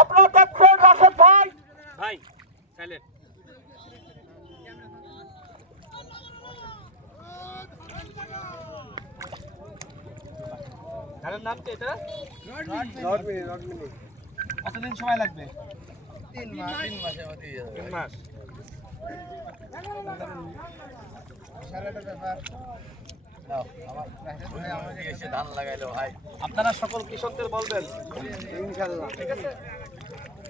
আপনারা দেখছেন রাশেদ ভাই ভাই সাইলেন্ট ধানের নাম কি এটা? কতদিন সময় লাগবে? 3 মাসের মধ্যে 3 মাস। ধান লাগাইলো ভাই, আপনারা সকল কৃষকদের বলবেন ইনশাআল্লাহ ঠিক আছে।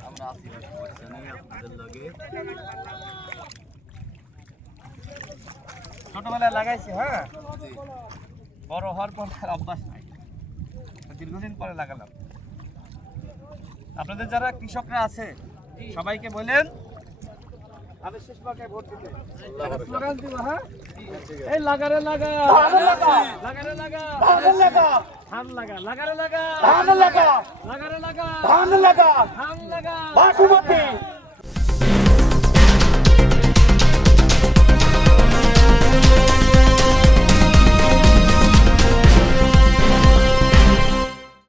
আমরা আছি আপনাদের লগে। ছোটবেলায় লাগাইছি, হ্যাঁ, বড় হওয়ার পর আর অভ্যাস নাই, দীর্ঘদিন পরে লাগালাম। আপনাদের যারা কৃষকরা আছে সবাইকে বলেন আমি শেষ বাঁকায় ভোট দিতে স্লোগান দিব। হ্যাঁ, এই লাগারে লাগা, লাগারে লাগা, ধান লাগা, লাগারে লাগা, লাগারে লাগা, ধান লাগা,